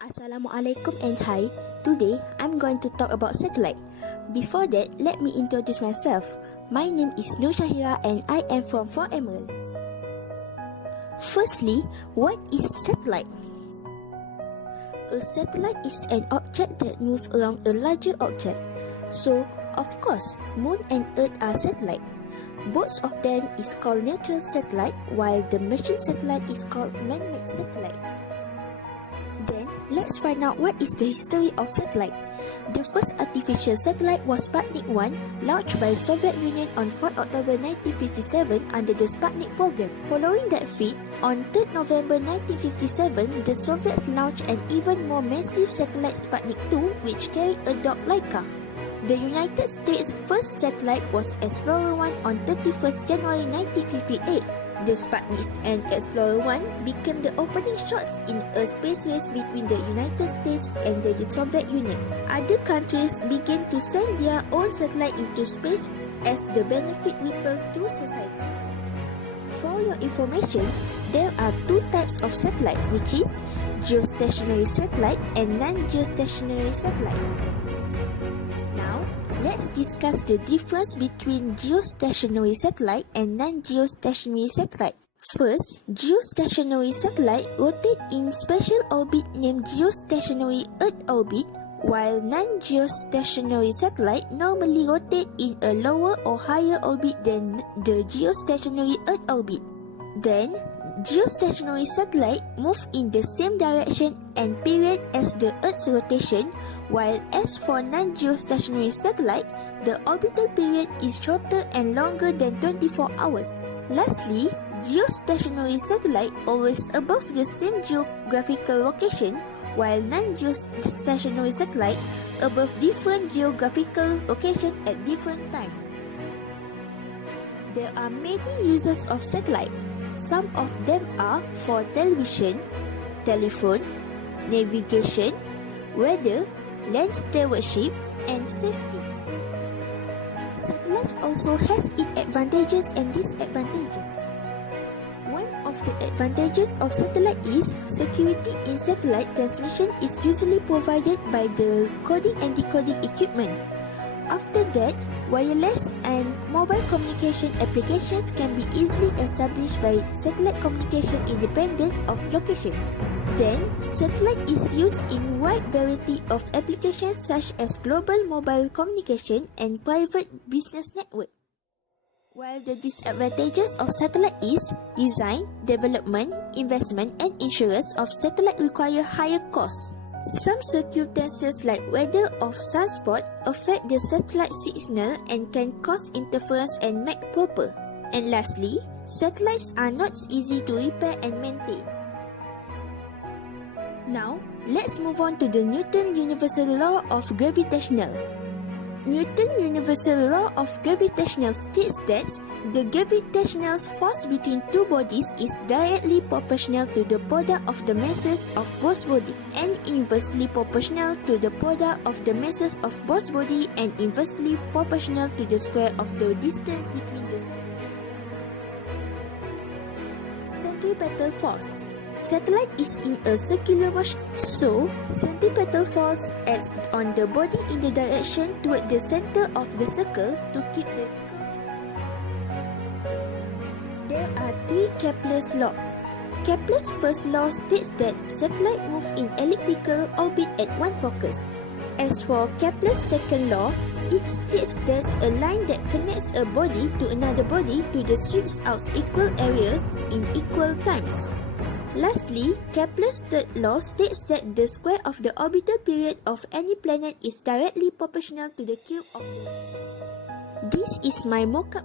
Assalamualaikum and hi. Today, I'm going to talk about satellite. Before that, let me introduce myself. My name is Nur Syahirah and I am from Pbl. Firstly, what is satellite? A satellite is an object that moves around a larger object. So, of course, Moon and Earth are satellite. Both of them is called natural satellite, while the machine satellite is called man-made satellite. Then, let's find out what is the history of satellite. The first artificial satellite was Sputnik 1, launched by Soviet Union on 4 October 1957 under the Sputnik program. Following that feat, on 3 November 1957, the Soviets launched an even more massive satellite Sputnik 2, which carried a dog Laika. The United States' first satellite was Explorer 1 on 31st January 1958. The Sputnik and Explorer 1 became the opening shots in a space race between the United States and the Soviet Union. Other countries began to send their own satellite into space as the benefit rippled through society. For your information, there are two types of satellite, which is geostationary satellite and non-geostationary satellite. Now, let's discuss the difference between geostationary satellite and non-geostationary satellite. First, geostationary satellite rotate in special orbit named geostationary Earth orbit, while non-geostationary satellite normally rotate in a lower or higher orbit than the geostationary Earth orbit. Then, geostationary satellite move in the same direction and period as the Earth's rotation, while as for non-geostationary satellite, the orbital period is shorter and longer than 24 hours. Lastly, geostationary satellite always above the same geographical location, while non-geostationary satellite above different geographical locations at different times. There are many uses of satellite. Some of them are for television, telephone, navigation, weather, land stewardship, and safety. Satellites also has its advantages and disadvantages. One of the advantages of satellite is security in satellite transmission is usually provided by the coding and decoding equipment. After that, wireless and mobile communication applications can be easily established by satellite communication independent of location. Then, satellite is used in wide variety of applications such as global mobile communication and private business network. While the disadvantages of satellite is design, development, investment, and insurance of satellite require higher costs. Some circumstances like weather or sunspot affect the satellite signal and can cause interference and make proper. And lastly, satellites are not easy to repair and maintain. Now, let's move on to the Newton Universal Law of Gravitational. Newton Universal Law of Gravitational states that the gravitational force between two bodies is directly proportional to the product of the masses of both bodies and inversely proportional to the product of the masses of both bodies and inversely proportional to the square of the distance between the centripetal force. Satellite is in a circular motion, so centripetal force acts on the body in the direction toward the center of the circle to keep the curve. There are three Kepler's laws. Kepler's first law states that satellite move in elliptical orbit at one focus. As for Kepler's second law, it states there's a line that connects a body to another body to the sweeps out equal areas in equal times. Lastly, Kepler's third law states that the square of the orbital period of any planet is directly proportional to the cube of the... This is my mock-up.